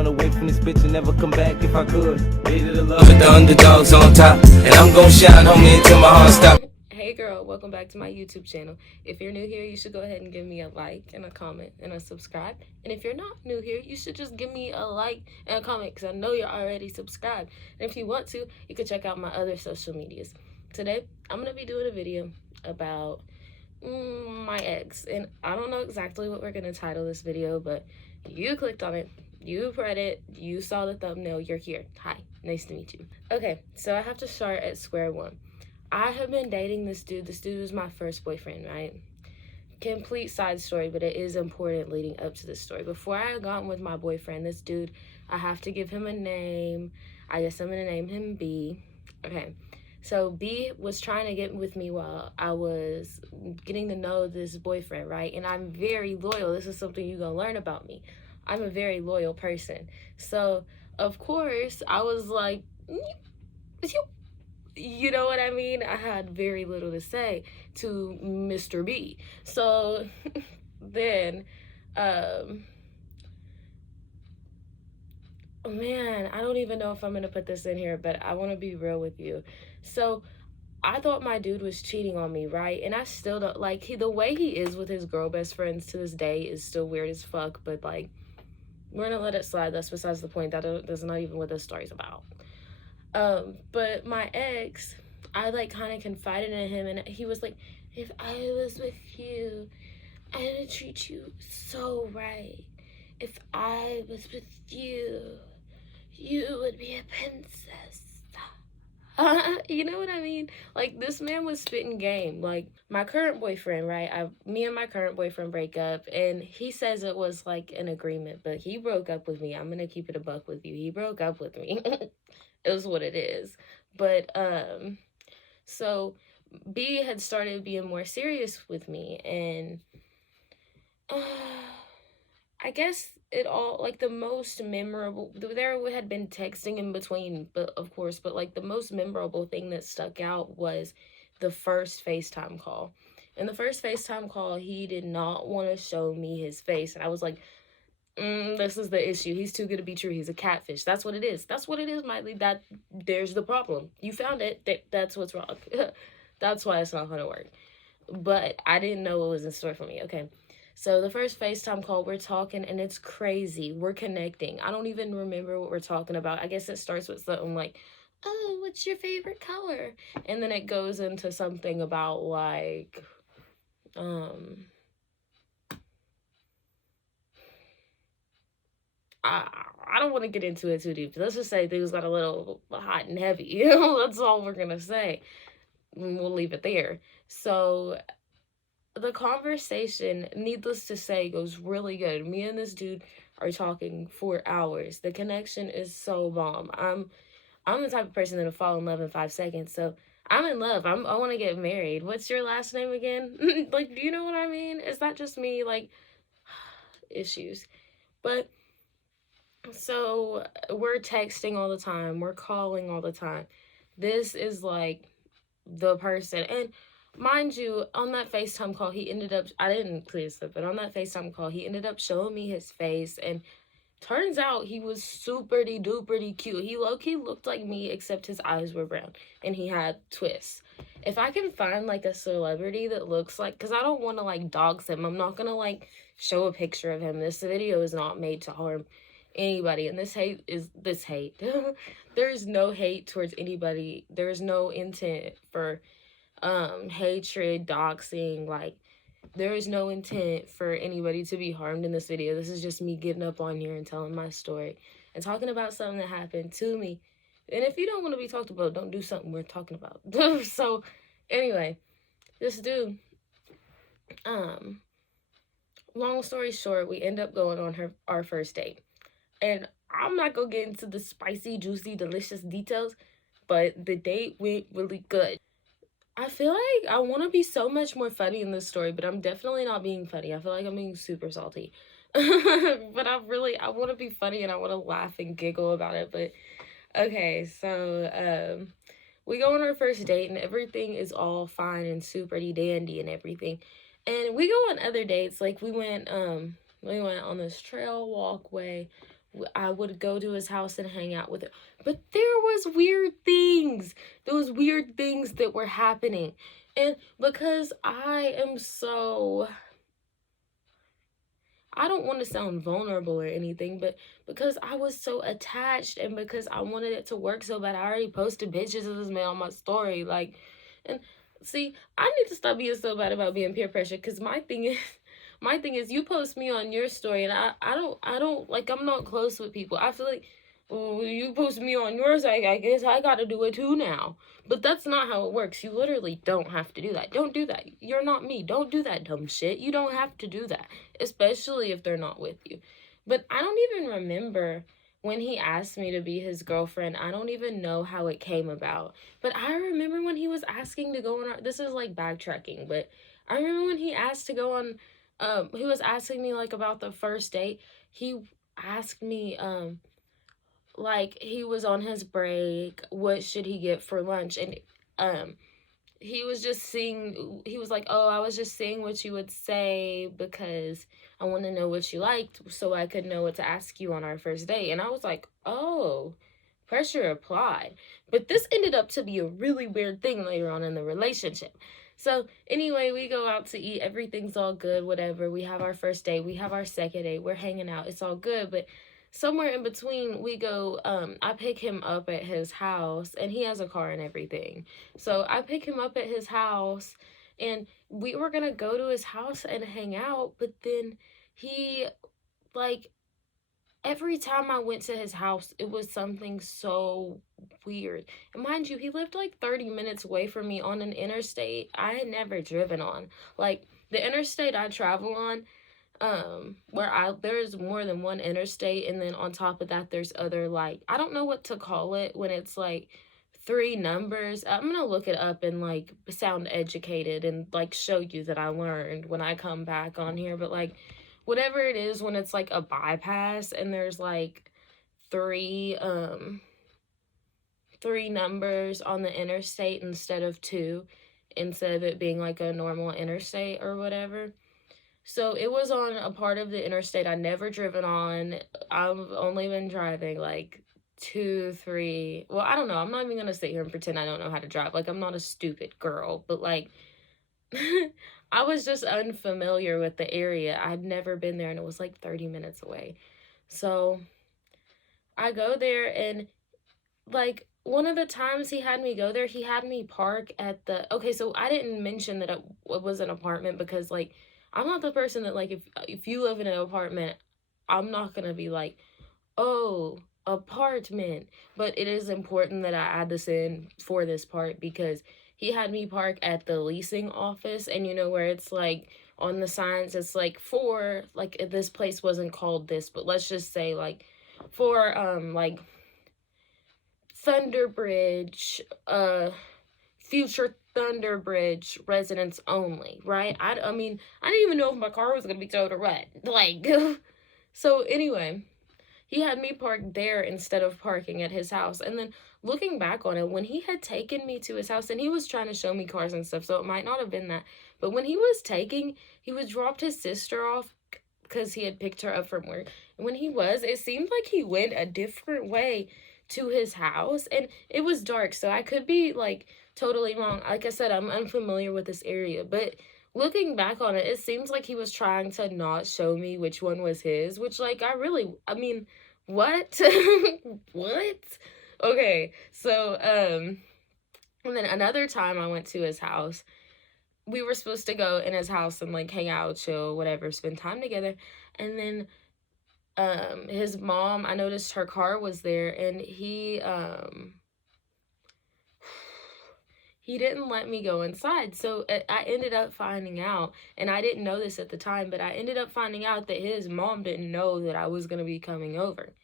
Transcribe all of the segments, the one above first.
run away from this bitch and never come back if I could. Hated the love with the underdogs on top, and I'm gon' shine, homie, until my heart stops. Hey girl, welcome back to my YouTube channel. If you're new here, you should go ahead and give me a like and a comment and a subscribe. And if you're not new here, you should just give me a like and a comment because I know you're already subscribed. And if you want to, you can check out my other social medias. Today, I'm going to be doing a video about my ex. And I don't know exactly what we're going to title this video, but you clicked on it, you read it, you saw the thumbnail, you're here. Hi, nice to meet you. Okay, so I have to start at square one. I have been dating this dude. This dude was my first boyfriend, right? Complete side story, but it is important leading up to this story. Before I had gotten with my boyfriend, this dude, I have to give him a name. I guess I'm going to name him B. Okay, so B was trying to get with me while I was getting to know this boyfriend, right? And I'm very loyal. This is something you're going to learn about me. I'm a very loyal person. So, of course, I was like, you know what I mean? I had very little to say to Mr. B. So then, man, I don't even know if I'm going to put this in here, but I want to be real with you. So I thought my dude was cheating on me, right? And I still don't, like, the way he is with his girl best friends to this day is still weird as fuck, but, like, we're going to let it slide. That's besides the point. That's not even what this story's about. But my ex, I like kind of confided in him, and he was like, if I was with you, I'd treat you so right. If I was with you, you would be a princess. You know what I mean? Like, this man was spitting game. Like, my current boyfriend, right? Me and my current boyfriend break up, and he says it was like an agreement, but he broke up with me. I'm gonna keep it a buck with you. He broke up with me. Is what it is. But so B had started being more serious with me, and I guess it all, like, the most memorable, there had been texting in between, but of course, but like the most memorable thing that stuck out was the first FaceTime call. In the first FaceTime call, he did not want to show me his face, and I was like, this is the issue. He's too good to be true. He's a catfish. That's what it is. That's what it is, Miley. There's the problem. You found it. That's what's wrong. That's why it's not going to work. But I didn't know what was in store for me. Okay. So the first FaceTime call, we're talking, and it's crazy. We're connecting. I don't even remember what we're talking about. I guess it starts with something like, oh, what's your favorite color? And then it goes into something about, like, I don't want to get into it too deep. Let's just say things got a little hot and heavy. You know, that's all we're going to say. We'll leave it there. So the conversation, needless to say, goes really good. Me and this dude are talking for hours. The connection is so bomb. I'm the type of person that'll fall in love in 5 seconds. So I'm in love. I want to get married. What's your last name again? Like, do you know what I mean? Is that just me? Like, issues. But so we're texting all the time. We're calling all the time. This is like the person. And mind you, on that FaceTime call, he ended up, I didn't clear this up, but on that FaceTime call, he ended up showing me his face. And turns out he was super-duper cute. He low-key looked like me, except his eyes were brown. And he had twists. If I can find, like, a celebrity that looks like, because I don't want to, like, dox him. I'm not going to, like, show a picture of him. This video is not made to harm anybody, and this hate there's no hate towards anybody. There's no intent for hatred, doxing. Like, there is no intent for anybody to be harmed in this video. This is just me getting up on here and telling my story and talking about something that happened to me. And if you don't want to be talked about, don't do something worth talking about. So anyway, this dude, long story short, we end up going on our first date. And I'm not going to get into the spicy, juicy, delicious details, but the date went really good. I feel like I want to be so much more funny in this story, but I'm definitely not being funny. I feel like I'm being super salty. But I want to be funny, and I want to laugh and giggle about it. But, okay, so we go on our first date, and everything is all fine and super dandy and everything. And we go on other dates. Like, we went on this trail walkway I would go to his house and hang out with him. But there was weird things. There was weird things that were happening. And because I am so, I don't want to sound vulnerable or anything, but because I was so attached and because I wanted it to work so bad, I already posted pictures of this man on my story. Like, and see, I need to stop being so bad about being peer pressure, because my thing is you post me on your story and I don't, like, I'm not close with people. I feel like, well, you post me on yours, I guess I got to do it too now. But that's not how it works. You literally don't have to do that. Don't do that. You're not me. Don't do that dumb shit. You don't have to do that, especially if they're not with you. But I don't even remember when he asked me to be his girlfriend. I don't even know how it came about. But I remember when he was asking to go on our, this is like backtracking, but I remember when he asked to go on, he was asking me like about the first date. He asked me, like, he was on his break, what should he get for lunch? And um he was just seeing, he was like, oh, I was just seeing what you would say because I want to know what you liked so I could know what to ask you on our first date. And I was like, oh, pressure applied. But this ended up to be a really weird thing later on in the relationship. So anyway, we go out to eat, everything's all good, whatever. We have our first date, we have our second date, we're hanging out, it's all good. But somewhere in between, we go, I pick him up at his house, and he has a car and everything. So I pick him up at his house, and we were gonna go to his house and hang out, but then he, like, every time I went to his house, it was something so weird. And mind you, he lived like 30 minutes away from me on an interstate I had never driven on. Like, the interstate I travel on, where I, there's more than one interstate, and then on top of that there's other, like, I don't know what to call it when it's like three numbers. I'm gonna look it up and like sound educated and like show you that I learned when I come back on here. But like, whatever it is, when it's like a bypass and there's like three three numbers on the interstate instead of two, instead of it being like a normal interstate or whatever. So it was on a part of the interstate I never driven on. I've only been driving like two, three. Well, I don't know. I'm not even gonna sit here and pretend I don't know how to drive. Like, I'm not a stupid girl, but like, I was just unfamiliar with the area. I'd never been there, and it was like 30 minutes away. So I go there, and like, one of the times he had me go there, he had me park at the, okay, so I didn't mention that it was an apartment because, like, I'm not the person that, like, if you live in an apartment, I'm not gonna be like, oh, apartment. But it is important that I add this in for this part because he had me park at the leasing office, and you know where it's like on the signs it's like for, like, this place wasn't called this, but let's just say like for like Thunderbridge, future Thunderbridge residents only, right? I mean, I didn't even know if my car was gonna be towed or what. Like, so anyway, he had me parked there instead of parking at his house. And then looking back on it, when he had taken me to his house, and he was trying to show me cars and stuff, so it might not have been that. But when he was dropped his sister off because he had picked her up from work. And when he was, it seemed like he went a different way to his house, and it was dark, so I could be like totally wrong. Like I said, I'm unfamiliar with this area, but looking back on it, it seems like he was trying to not show me which one was his, which, like, I mean, what? What? Okay, so and then another time I went to his house, we were supposed to go in his house and like hang out, chill, whatever, spend time together. And then his mom, I noticed her car was there, and he didn't let me go inside. So I ended up finding out, and I didn't know this at the time, but I ended up finding out that his mom didn't know that I was going to be coming over.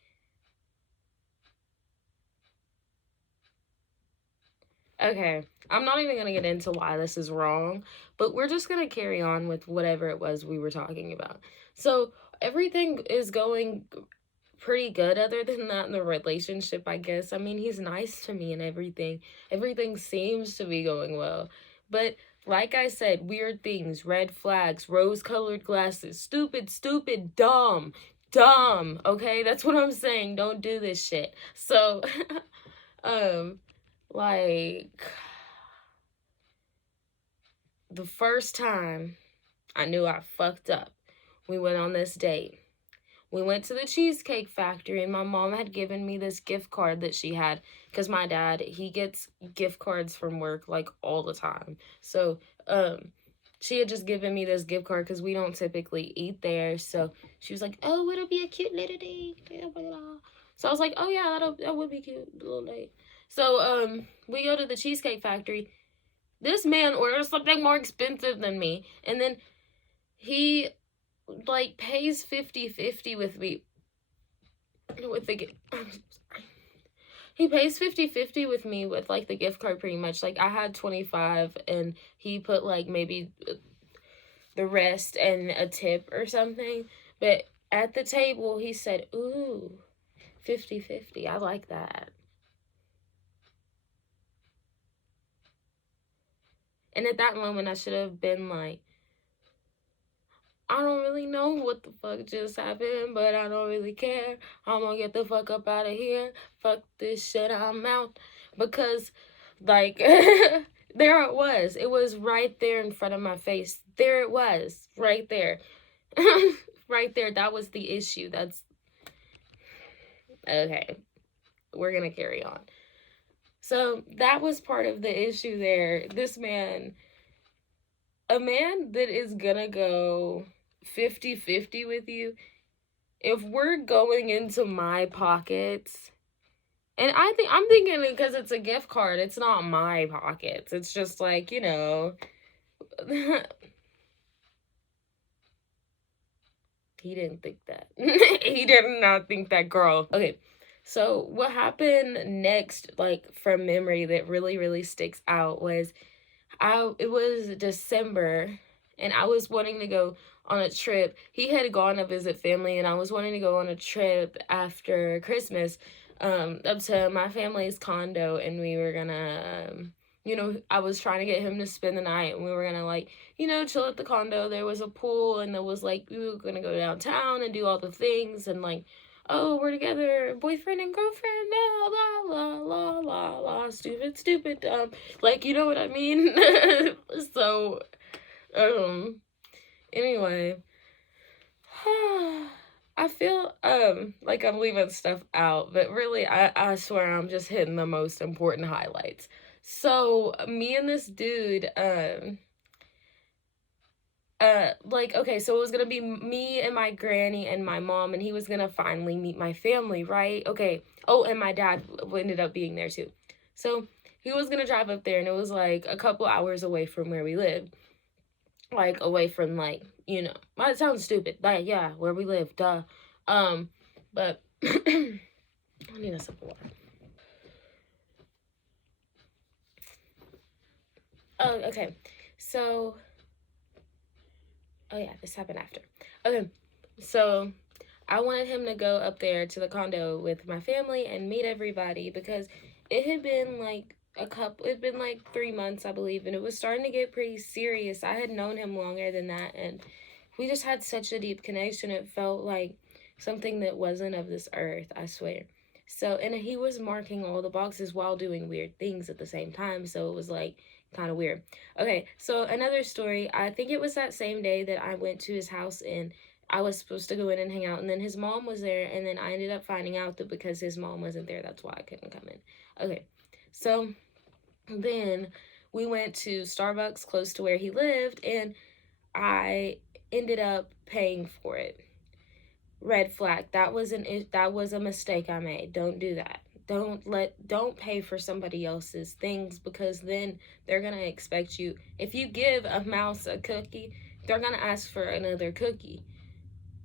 Okay, I'm not even going to get into why this is wrong, but we're just going to carry on with whatever it was we were talking about. So everything is going pretty good other than that in the relationship, I guess. I mean, he's nice to me and everything. Everything seems to be going well. But like I said, weird things, red flags, rose-colored glasses, stupid, dumb, dumb, okay? That's what I'm saying. Don't do this shit. So, like, the first time I knew I fucked up, we went on this date. We went to the Cheesecake Factory, and my mom had given me this gift card that she had, because my dad, he gets gift cards from work, like, all the time. So, she had just given me this gift card because we don't typically eat there. So she was like, "Oh, it'll be a cute little date." So I was like, "Oh yeah, that would be cute, little date." So we go to the Cheesecake Factory. This man orders something more expensive than me, and then he like pays 50-50 with me with the I'm sorry. He pays 50-50 with me with like the gift card pretty much. Like I had 25 and he put like maybe the rest and a tip or something. But at the table he said, "Ooh, 50-50. I like that." And at that moment I should have been like, "I don't really know what the fuck just happened, but I don't really care. I'm gonna get the fuck up out of here. Fuck this shit, I'm out." Because, like, there it was. It was right there in front of my face. There it was. Right there. Right there. That was the issue. That's. Okay. We're gonna carry on. So, that was part of the issue there. This man. A man that is gonna go 50-50 with you, if we're going into my pockets, and I'm thinking because it's a gift card, it's not my pockets. It's just like, you know, he didn't think that. He did not think that, girl. Okay. So what happened next, like from memory that really, really sticks out was it was December and I was wanting to go on a trip. He had gone to visit family and I was wanting to go on a trip after Christmas up to my family's condo, and we were gonna I was trying to get him to spend the night, and we were gonna like, chill at the condo. There was a pool and there was like we were gonna go downtown and do all the things, and like, oh, we're together, boyfriend and girlfriend, la la la la la, stupid, like, you know what I mean? So, anyway, I feel, like I'm leaving stuff out, but really, I swear I'm just hitting the most important highlights. So, me and this dude, like, okay, so it was gonna be me and my granny and my mom, and he was gonna finally meet my family, right? Okay. Oh, and my dad ended up being there too. So he was gonna drive up there, and it was like a couple hours away from where we lived, like away from like, it sounds stupid, like, yeah, where we live, duh. But I need a sip of water. Oh, okay. So, oh yeah, this happened after. Okay, so I wanted him to go up there to the condo with my family and meet everybody because it had been like it'd been like 3 months, I believe, and it was starting to get pretty serious. I had known him longer than that, and we just had such a deep connection. It felt like something that wasn't of this earth, I swear. So, and he was marking all the boxes while doing weird things at the same time, so it was like kind of weird. Okay, so another story. I think it was that same day that I went to his house and I was supposed to go in and hang out, and then his mom was there, and then I ended up finding out that because his mom wasn't there, that's why I couldn't come in. Okay, so then we went to Starbucks close to where he lived, and I ended up paying for it. Red flag. That was a mistake I made. Don't do that. Don't pay for somebody else's things, because then they're gonna expect you. If you give a mouse a cookie, they're gonna ask for another cookie.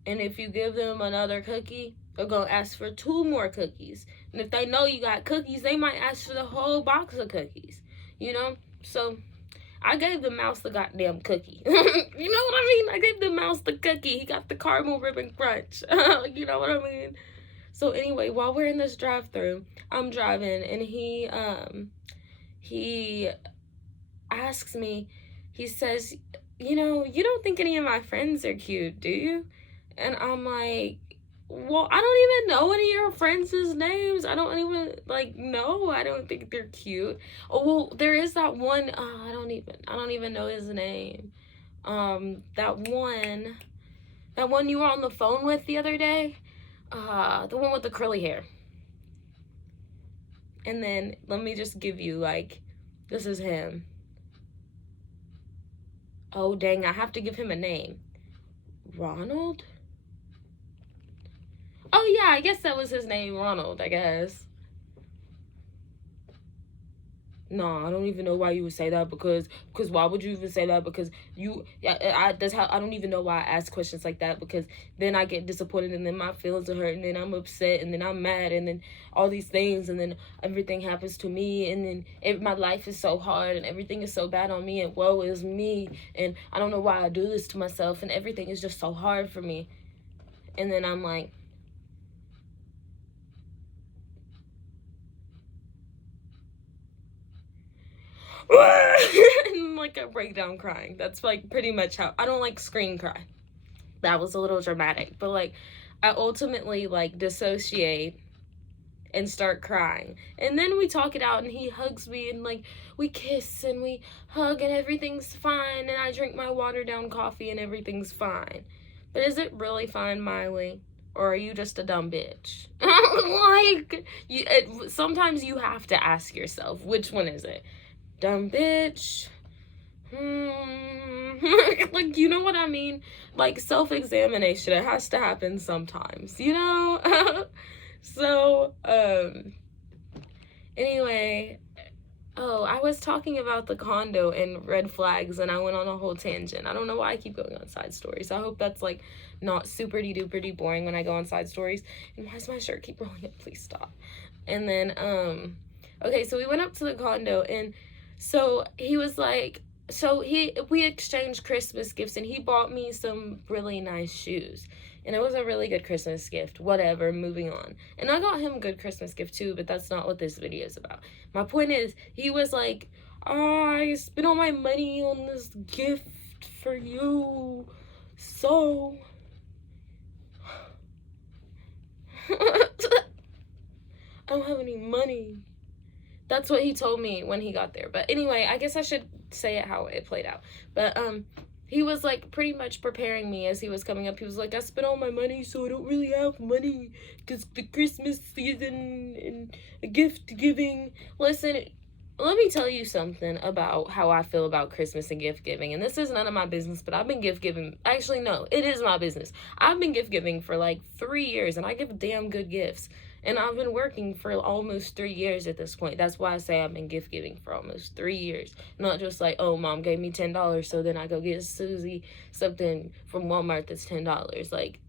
And if you give them another cookie, they're gonna ask for 2 more cookies. And if they know you got cookies, they might ask for the whole box of cookies. So I gave the mouse the goddamn cookie. You know what I mean? I gave the mouse the cookie. He got the caramel ribbon crunch. You know what I mean? So anyway, while we're in this drive-thru, I'm driving, and he asks me, he says, "You don't think any of my friends are cute, do you?" And I'm like, well, I don't even know any of your friends' names. I don't even, like, no, I don't think they're cute. Oh, well, there is that one, I don't even know his name. That one you were on the phone with the other day. The one with the curly hair. And then, let me just give you, like, this is him. Oh, dang, I have to give him a name. Ronald? Oh, yeah, I guess that was his name, Ronald, I guess. No, I don't even know why you would say that, because why would you even say that? Because that's how I don't even know why I ask questions like that, because then I get disappointed, and then my feelings are hurt, and then I'm upset, and then I'm mad, and then all these things, and then everything happens to me, and then my life is so hard, and everything is so bad on me, and woe is me, and I don't know why I do this to myself, and everything is just so hard for me. And then I'm like, and like I break down crying. That's like pretty much how I don't like scream cry. That was a little dramatic, but like I ultimately like dissociate and start crying. And then we talk it out, and he hugs me, and like we kiss and we hug, and everything's fine, and I drink my watered down coffee and everything's fine. But is it really fine, Miley? Or are you just a dumb bitch? Like, sometimes you have to ask yourself, which one is it? Dumb bitch? Like, you know what I mean? Like, self-examination, it has to happen sometimes, you know? So, anyway, oh, I was talking about the condo and red flags, and I went on a whole tangent. I don't know why I keep going on side stories. I hope that's, like, not super-duper boring when I go on side stories. And why does my shirt keep rolling up? Please stop. And then, okay, so we went up to the condo, and so he was like, we exchanged Christmas gifts, and he bought me some really nice shoes. And it was a really good Christmas gift. Whatever, moving on. And I got him a good Christmas gift too, but that's not what this video is about. My point is, he was like, oh, I spent all my money on this gift for you. So... I don't have any money. That's what he told me when he got there. But anyway, I guess I should say it how it played out. But, he was, like, pretty much preparing me as he was coming up. He was like, I spent all my money, so I don't really have money, because the Christmas season and gift giving. Listen, let me tell you something about how I feel about Christmas and gift giving. And this is none of my business, but I've been gift giving. Actually, no, it is my business. I've been gift giving for, like, 3 years, and I give damn good gifts. And I've been working for almost 3 years at this point. That's why I say I've been gift giving for almost 3 years. Not just like, oh, mom gave me $10, so then I go get Susie something from Walmart that's $10. Like,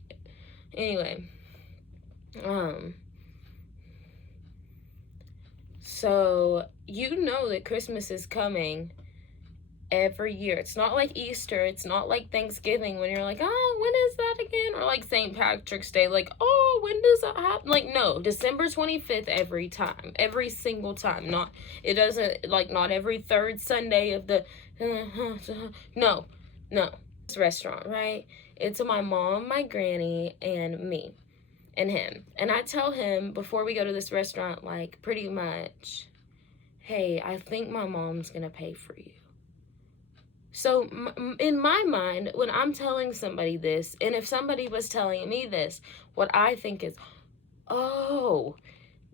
anyway. So, you know that Christmas is coming every year. It's not like Easter. It's not like Thanksgiving when you're like, oh, when is that again? Or like St. Patrick's Day, like, oh, when does that happen? Like, no, December 25th every time. Every single time. It doesn't, like, not every third Sunday of the, no. This restaurant, right? It's my mom, my granny, and me, and him. And I tell him before we go to this restaurant, like, pretty much, hey, I think my mom's gonna pay for you. So in my mind, when I'm telling somebody this, and if somebody was telling me this, what I think is, oh,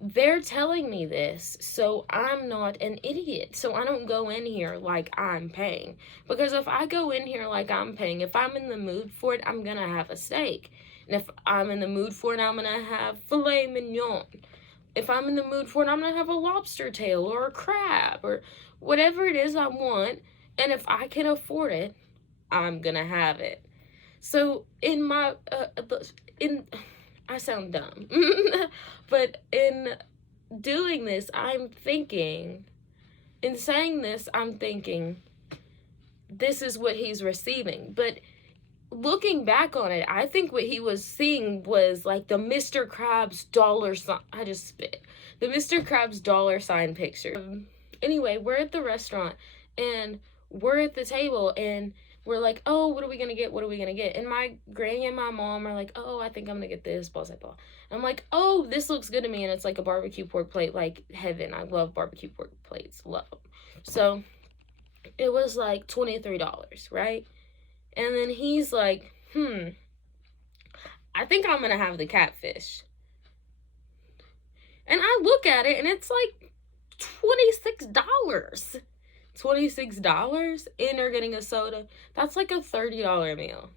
they're telling me this, so I'm not an idiot. So I don't go in here like I'm paying. Because if I go in here like I'm paying, if I'm in the mood for it, I'm going to have a steak. And if I'm in the mood for it, I'm going to have filet mignon. If I'm in the mood for it, I'm going to have a lobster tail or a crab or whatever it is I want. And if I can afford it, I'm gonna have it. So in my, I sound dumb, but in doing this, I'm thinking, in saying this, I'm thinking, this is what he's receiving. But looking back on it, I think what he was seeing was like the Mr. Krabs dollar sign. I just spit. The Mr. Krabs dollar sign picture. Anyway, we're at the restaurant, and we're at the table, and we're like, oh, what are we gonna get? What are we gonna get? And my granny and my mom are like, oh, I think I'm gonna get this, blah, blah, blah. And I'm like, oh, this looks good to me. And it's like a barbecue pork plate, like heaven. I love barbecue pork plates, love them. So it was like $23, right? And then he's like, I think I'm gonna have the catfish. And I look at it and it's like $26. $26 and they're getting a soda. That's like a $30 meal.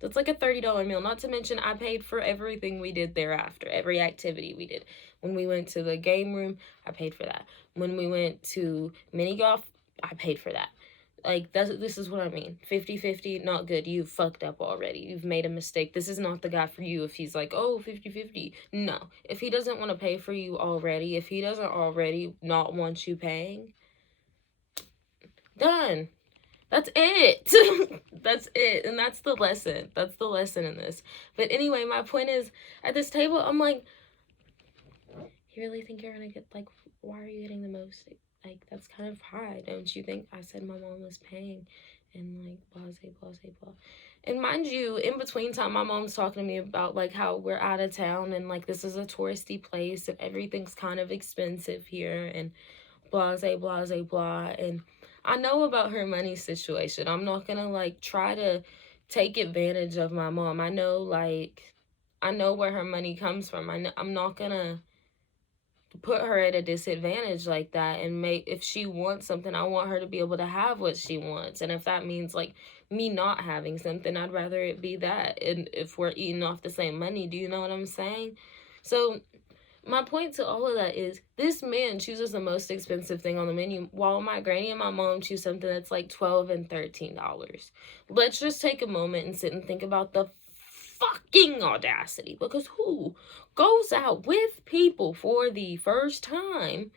That's like a $30 meal. Not to mention I paid for everything we did thereafter. Every activity we did. When we went to the game room, I paid for that. When we went to mini golf, I paid for that. Like, this is what I mean. 50-50, not good. You've fucked up already. You've made a mistake. This is not the guy for you if he's like, oh, 50-50. No. If he doesn't want to pay for you already, if he doesn't already not want you paying, done. That's it. That's it. And that's the lesson. That's the lesson in this. But anyway, my point is, at this table, I'm like, you really think you're going to get, like, why are you getting the most? Like, that's kind of high, don't you think? I said my mom was paying, and, like, blase, blase, blah. And mind you, in between time, my mom's talking to me about, like, how we're out of town, and, like, this is a touristy place, and everything's kind of expensive here, and blase, blase, blah. And I know about her money situation. I'm not gonna, like, try to take advantage of my mom. I know, like, I know where her money comes from. I'm not gonna put her at a disadvantage like that, and if she wants something, I want her to be able to have what she wants. And if that means, like, me not having something, I'd rather it be that. And if we're eating off the same money, do you know what I'm saying? So my point to all of that is, this man chooses the most expensive thing on the menu, while my granny and my mom choose something that's like $12 and $13. Let's just take a moment and sit and think about the fucking audacity, because who goes out with people for the first time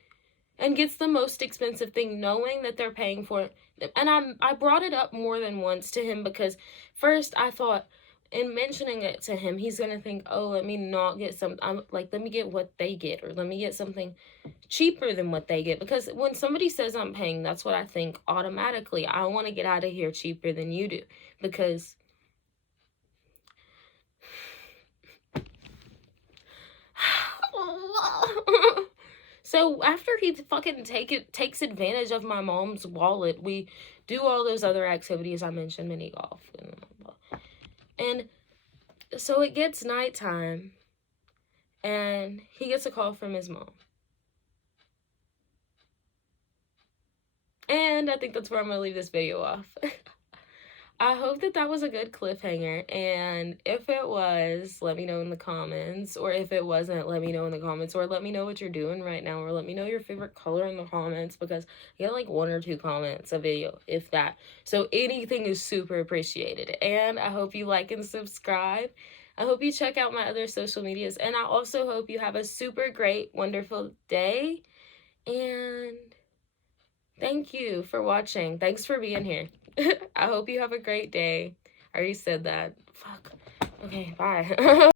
and gets the most expensive thing knowing that they're paying for it? And I brought it up more than once to him, because first I thought, in mentioning it to him, he's gonna think, oh, let me not get let me get what they get, or let me get something cheaper than what they get. Because when somebody says I'm paying, that's what I think automatically. I want to get out of here cheaper than you do, because so after he fucking takes advantage of my mom's wallet, we do all those other activities I mentioned, mini golf, and so it gets nighttime, and he gets a call from his mom. And I think that's where I'm going to leave this video off. I hope that was a good cliffhanger, and if it was, let me know in the comments, or if it wasn't, let me know in the comments, or let me know what you're doing right now, or let me know your favorite color in the comments, because I get like 1 or 2 comments a video, if that. So anything is super appreciated, and I hope you like and subscribe. I hope you check out my other social medias, and I also hope you have a super great, wonderful day, and thank you for watching. Thanks for being here. I hope you have a great day. I already said that. Fuck. Okay, bye.